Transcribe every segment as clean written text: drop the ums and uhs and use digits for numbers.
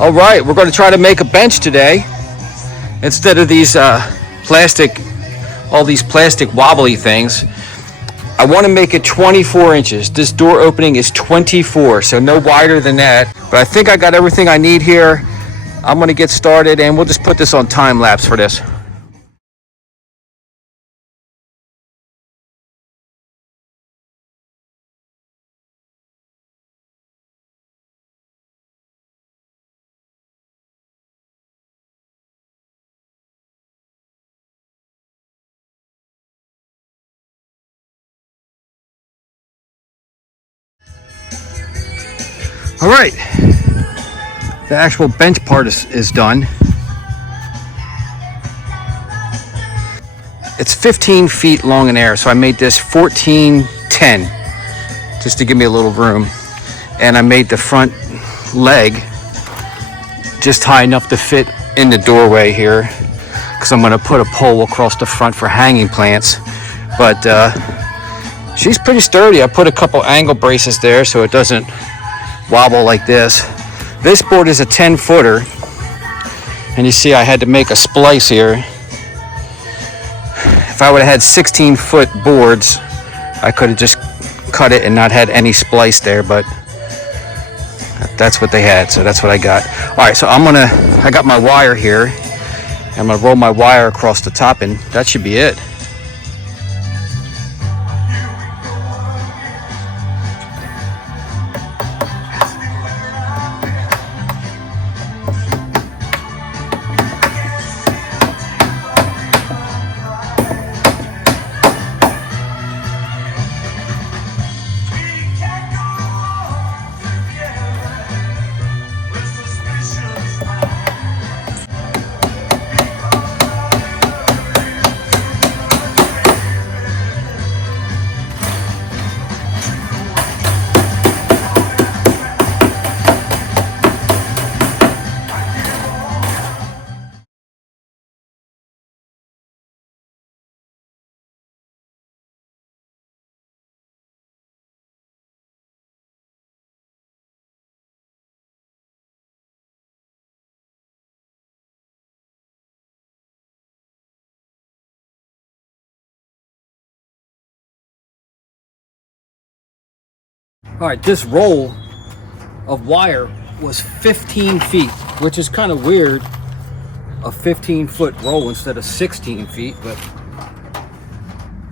All right, we're going to try to make a bench today instead of these all these plastic wobbly things. I want to make it 24 inches. This door opening is 24, so no wider than that. But I think I got everything I need here. I'm going to get started, and we'll just put this on time lapse for this. All right, the actual bench part is done. It's 15 feet long in air, so I made this 14-10 just to give me a little room. And I made the front leg just high enough to fit in the doorway here, because I'm going to put a pole across the front for hanging plants. But she's pretty sturdy. I put a couple angle braces there so it doesn't wobble like this. This board is a 10-footer, and you see I had to make a splice here. If I would have had 16-foot boards, I could have just cut it and not had any splice there, but that's what they had, so that's what I got. All right, so I got my wire here. I'm gonna roll my wire across the top, and that should be it. All right, this roll of wire was 15 feet, which is kind of weird, a 15-foot roll instead of 16 feet, but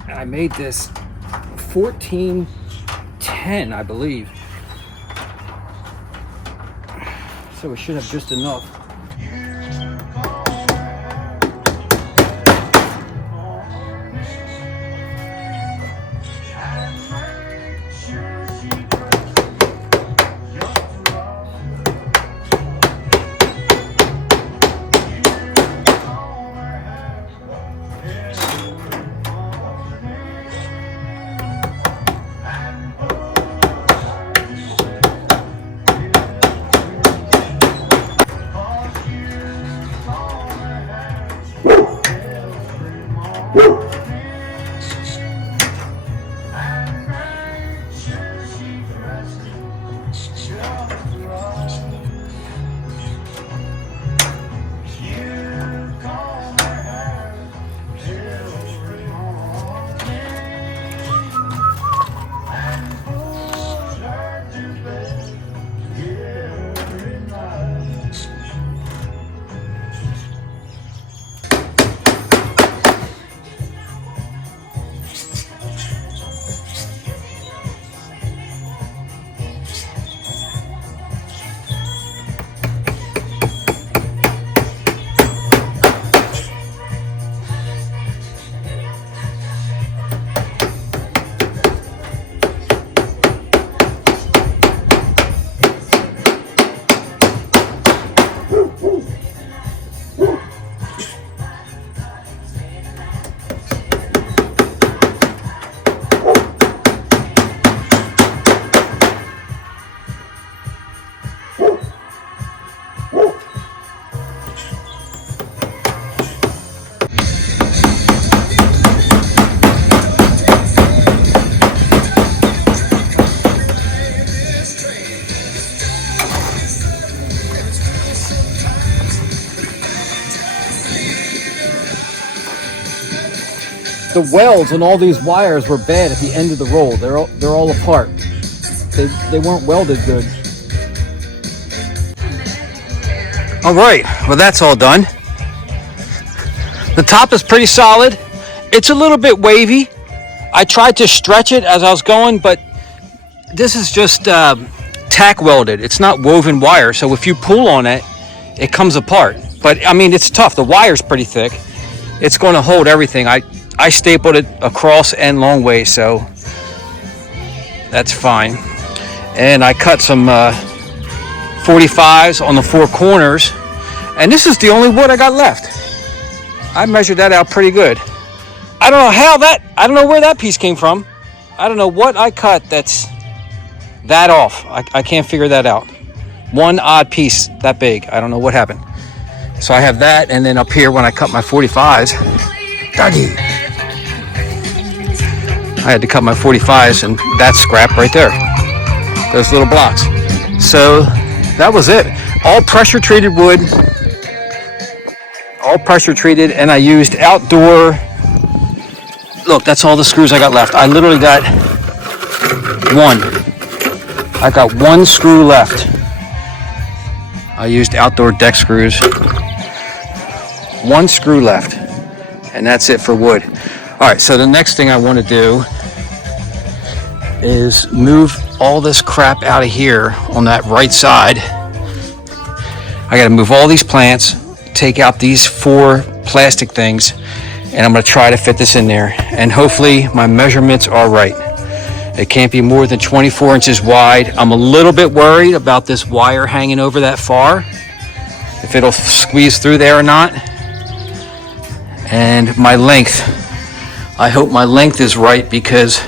I made this 14-10, I believe. So we should have just enough. the welds on all these wires were bad at the end of the roll. They're all apart. They weren't welded good. All right, well that's all done. The top is pretty solid. It's a little bit wavy. I tried to stretch it as I was going, but this is just tack welded. It's not woven wire, so if you pull on it, it comes apart. But I mean, it's tough. The wire's pretty thick. It's going to hold everything. I stapled it across and long way, so that's fine. And I cut some 45s on the four corners, and this is the only wood I got left. I measured that out pretty good. I don't know where that piece came from. I don't know what I cut that's that off. I can't figure that out. One odd piece that big. I don't know what happened. So I have that, and then up here when I cut my 45s, doggy, I had to cut my 45s, and that's scrap right there. Those little blocks. So that was it. All pressure treated wood. All pressure treated, and I used outdoor. Look, that's all the screws I got left. I literally got one. I got one screw left. I used outdoor deck screws. One screw left, and that's it for wood. All right, so the next thing I want to do is move all this crap out of here on that right side. I got to move all these plants, take out these four plastic things, and I'm going to try to fit this in there. And hopefully my measurements are right. It can't be more than 24 inches wide. I'm a little bit worried about this wire hanging over that far, if it'll squeeze through there or not. And my length, I hope my length is right, because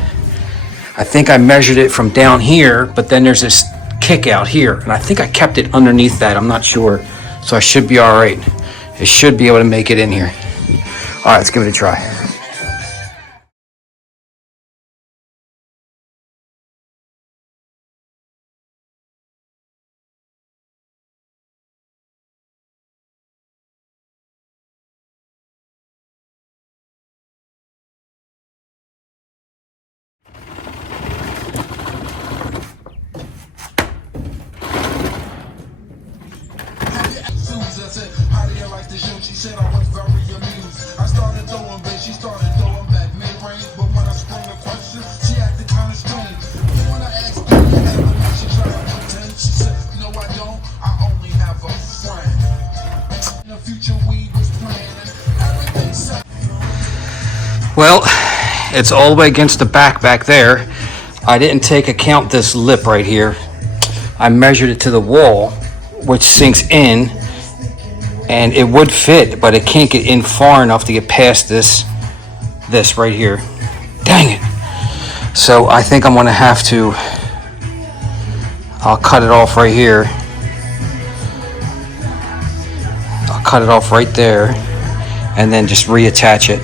I think I measured it from down here, but then there's this kick out here, and I think I kept it underneath that. I'm not sure, so I should be all right. It should be able to make it in here. All right, let's give it a try. Well, it's all the way against the back there. I didn't take account this lip right here. I measured it to the wall, which sinks in, and it would fit, but it can't get in far enough to get past this right here. Dang it. So I think I'm gonna have to, I'll cut it off right here. I'll cut it off right there, and then just reattach it.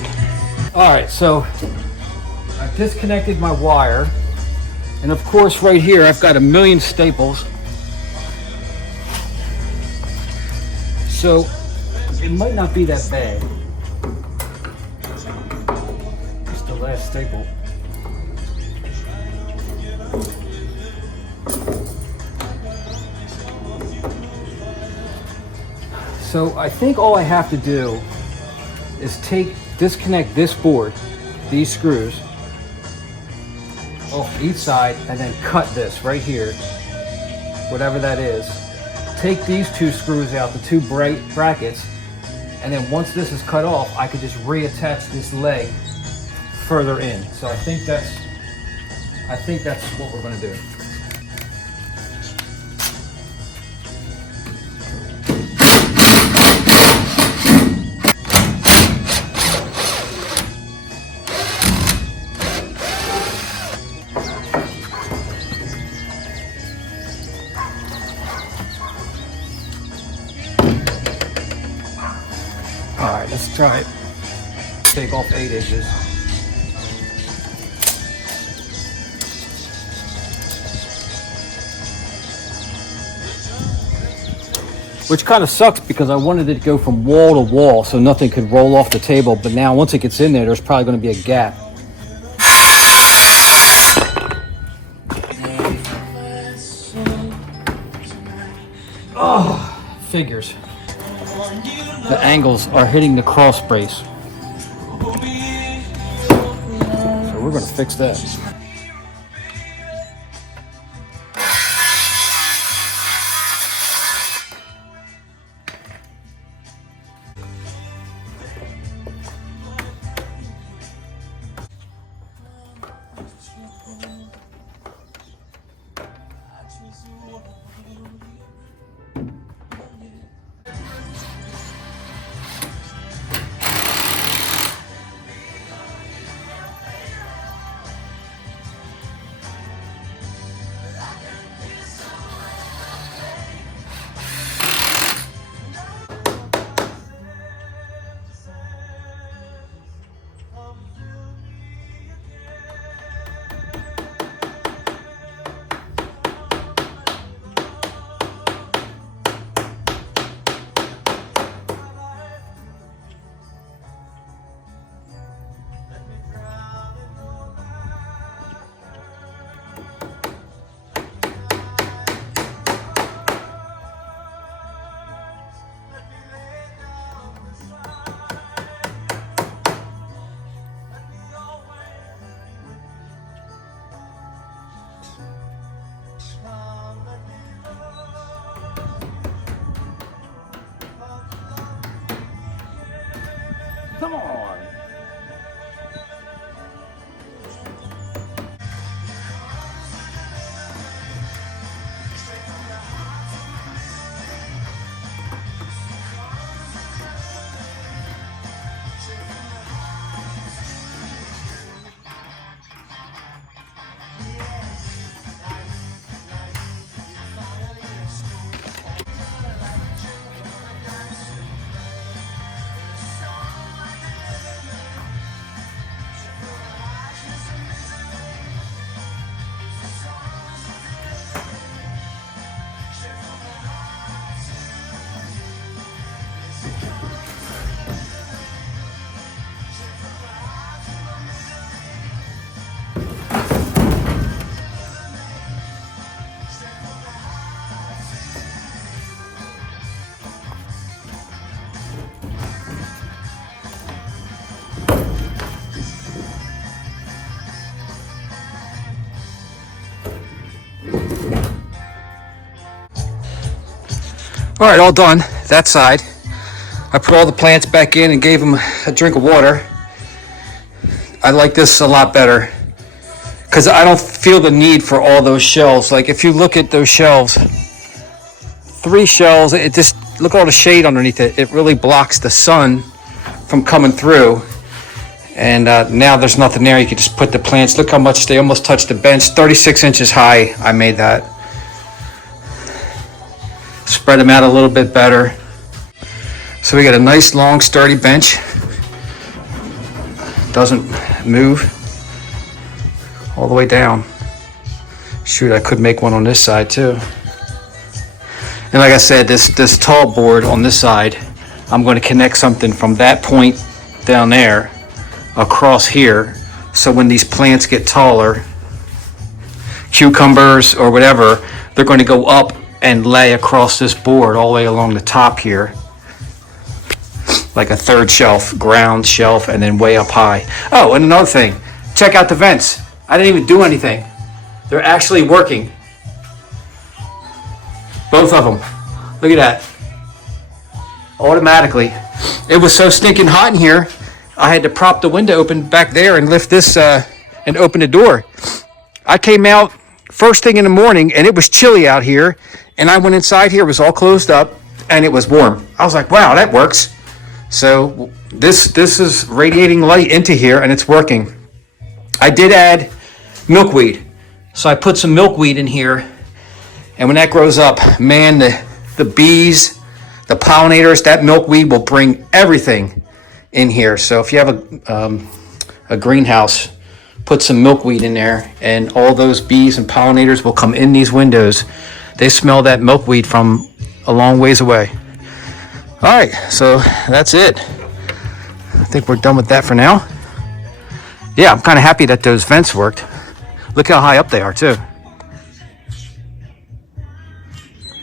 All right, so I disconnected my wire, and of course right here I've got a million staples. So it might not be that bad. It's the last staple. So I think all I have to do is disconnect this board, these screws, off each side, and then cut this right here, whatever that is. Take these two screws out, the two brackets, and then once this is cut off, I could just reattach this leg further in. So I think that's what we're going to do. All right, let's try it. Take off 8 inches. which kind of sucks because I wanted it to go from wall to wall so nothing could roll off the table. But now once it gets in there, there's probably going to be a gap. Oh, figures. The angles are hitting the cross brace. So we're going to fix that. Come on. All right, all done, that side. I put all the plants back in and gave them a drink of water. I like this a lot better because I don't feel the need for all those shelves. Like if you look at those shelves, 3 shelves, it just, look at all the shade underneath it. It really blocks the sun from coming through. And now there's nothing there. You can just put the plants. Look how much they almost touch the bench. 36 inches high, I made that. Spread them out a little bit better. So we got a nice long sturdy bench. Doesn't move all the way down. Shoot, I could make one on this side too. And like I said, this tall board on this side, I'm going to connect something from that point down there across here. So when these plants get taller, cucumbers or whatever, they're going to go up and lay across this board all the way along the top here, like a third shelf, ground shelf, and then way up high. Oh, and another thing, check out the vents. I didn't even do anything. They're actually working. Both of them. Look at that. Automatically. It was so stinking hot in here, I had to prop the window open back there and lift this and open the door. I came out first thing in the morning and it was chilly out here, and I went inside here, it was all closed up and it was warm. I was like, wow, that works. So this is radiating light into here and it's working. I did add milkweed. So I put some milkweed in here, and when that grows up, man, the bees, the pollinators, that milkweed will bring everything in here. So if you have a greenhouse, put some milkweed in there and all those bees and pollinators will come in these windows. They smell that milkweed from a long ways away. All right, so that's it. I think we're done with that for now. Yeah, I'm kind of happy that those vents worked. Look how high up they are too.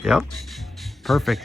Yep, perfect.